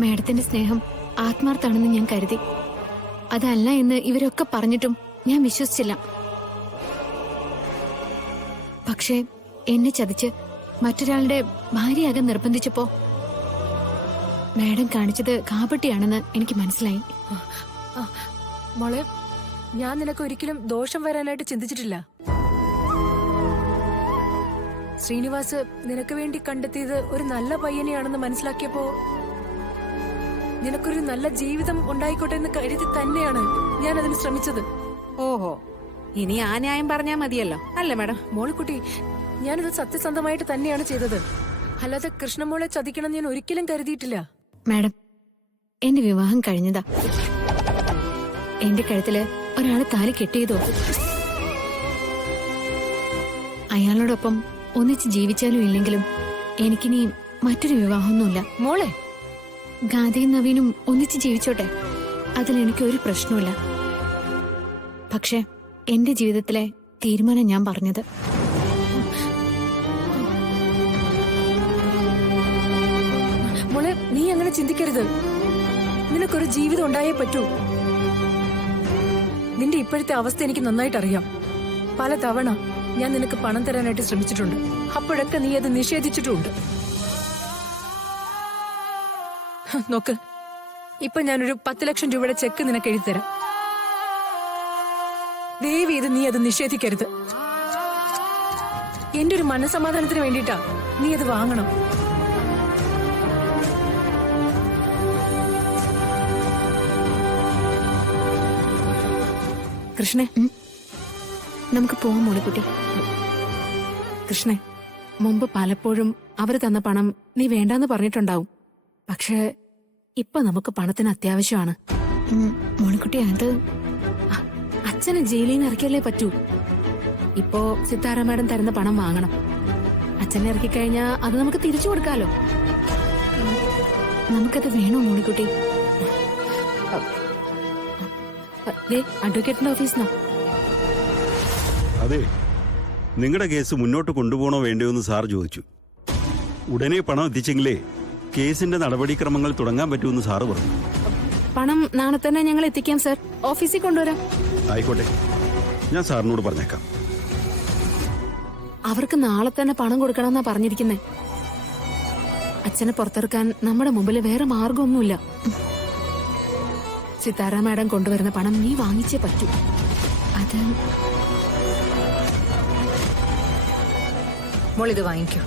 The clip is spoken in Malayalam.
മാഡത്തിന്റെ സ്നേഹം ആത്മാർത്ഥാണെന്ന് ഞാൻ കരുതി. അതല്ല എന്ന് ഇവരൊക്കെ പറഞ്ഞിട്ടും ഞാൻ വിശ്വസിച്ചില്ല. പക്ഷേ എന്നെ ചതിച്ച് മറ്റൊരാളുടെ ഭാര്യയാകാൻ നിർബന്ധിച്ചപ്പോ മാഡം കാണിച്ചത് കാപട്യാണെന്ന് എനിക്ക് മനസ്സിലായി. മോളെ, ഞാൻ നിനക്ക് ഒരിക്കലും ദോഷം വരാനായിട്ട് ചിന്തിച്ചിട്ടില്ല. ശ്രീനിവാസ് നിനക്ക് വേണ്ടി കണ്ടെത്തിയത് ഒരു നല്ല പയ്യനെയാണെന്ന് മനസ്സിലാക്കിയപ്പോ നിനക്കൊരു നല്ല ജീവിതം ഉണ്ടായിക്കോട്ടെ എന്ന് കരുതി തന്നെയാണ് ഞാൻ അതിന് ശ്രമിച്ചത്. ഓഹോ, ഇനി ആ ന്യായം പറഞ്ഞാ മതിയല്ലോ അല്ലേ മാഡം? മോളിക്കുട്ടി, ഞാനിത് സത്യസന്ധമായിട്ട് തന്നെയാണ് ചെയ്തത്. അല്ലാതെ കൃഷ്ണമോളെ ചതിക്കണം ഞാൻ ഒരിക്കലും കരുതിയിട്ടില്ല. മാഡം, എന്റെ വിവാഹം കഴിഞ്ഞതാ. എന്റെ കഴുത്തില് ഒരാള് താലി കെട്ടിയതോ, അയാളോടൊപ്പം ഒന്നിച്ച് ജീവിച്ചാലും ഇല്ലെങ്കിലും എനിക്കിനി മറ്റൊരു വിവാഹമൊന്നുമില്ല. മോളെ, ഗാന്ധിയും നവീനും ഒന്നിച്ച് ജീവിച്ചോട്ടെ, അതിലെനിക്ക് ഒരു പ്രശ്നമില്ല. പക്ഷെ എന്റെ ജീവിതത്തിലെ തീരുമാനം ഞാൻ പറഞ്ഞത്. മോളെ, നീ അങ്ങനെ ചിന്തിക്കരുത്. നിനക്കൊരു ജീവിതം ഉണ്ടായേ പറ്റൂ. നിന്റെ ഇപ്പോഴത്തെ അവസ്ഥ എനിക്ക് നന്നായിട്ട് അറിയാം. പല തവണ ഞാൻ നിനക്ക് പണം തരാനായിട്ട് ശ്രമിച്ചിട്ടുണ്ട്. അപ്പോഴൊക്കെ നീ അത് നിഷേധിച്ചിട്ടുമുണ്ട്. നോക്ക്, ഇപ്പൊ ഞാനൊരു 10 ലക്ഷം രൂപയുടെ ചെക്ക് നിനക്ക് എഴുതിത്തരാം. ദയവ് ചെയ്ത് നീ അത് നിഷേധിക്കരുത്. എന്റെ ഒരു മനസ്സമാധാനത്തിന് വേണ്ടിയിട്ടാ നീ അത് വാങ്ങണം. കൃഷ്ണേ, നമുക്ക് പോവാം മോളിക്കുട്ടി. കൃഷ്ണേ, മുമ്പ് പലപ്പോഴും അവര് തന്ന പണം നീ വേണ്ടാന്ന് പറഞ്ഞിട്ടുണ്ടാവും. പക്ഷേ ഇപ്പൊ നമുക്ക് പണത്തിന് അത്യാവശ്യമാണ്. മോളിക്കുട്ടി, അത് അച്ഛനെ ജയിലിൽ നിന്ന് ഇറക്കിയല്ലേ പറ്റൂ. ഇപ്പോ സിത്താര മാഡം തരുന്ന പണം വാങ്ങണം. അച്ഛനെ ഇറക്കിക്കഴിഞ്ഞാ അത് നമുക്ക് തിരിച്ചു കൊടുക്കാലോ. നമുക്കത് വേണോ മോളിക്കുട്ടി? അഡ്വക്കേറ്റിന്റെ ഓഫീസിനോ? അതെ, നിങ്ങളുടെ കേസ് മുന്നോട്ട് കൊണ്ടുപോകണോ വേണ്ടയോ എന്ന് സാർ ചോദിച്ചു. ഉടനെ പണം എത്തിച്ചെങ്കിലേ കേസിന്റെ നടപടിക്രമങ്ങൾ തുടങ്ങാൻ പറ്റുമെന്ന് സാറ് പറഞ്ഞു. പണം നാളെ തന്നെ ഞങ്ങൾ എത്തിക്കാം സർ. ഓഫീസിൽ കൊണ്ടുവരാം. ആയിക്കോട്ടെ, ഞാൻ സാറിനോട് പറഞ്ഞേക്കാം. അവർക്ക് നാളെ തന്നെ പണം കൊടുക്കണമെന്നാ പറഞ്ഞിരിക്കുന്നേ. അച്ഛനെ പുറത്തിറക്കാൻ നമ്മുടെ മുമ്പിൽ വേറെ മാർഗമൊന്നുമില്ല. സിത്താര മാഡം കൊണ്ടുവരുന്ന പണം നീ വാങ്ങിച്ചേ പറ്റൂ. അത് മോളിത് വാങ്ങിക്കോ.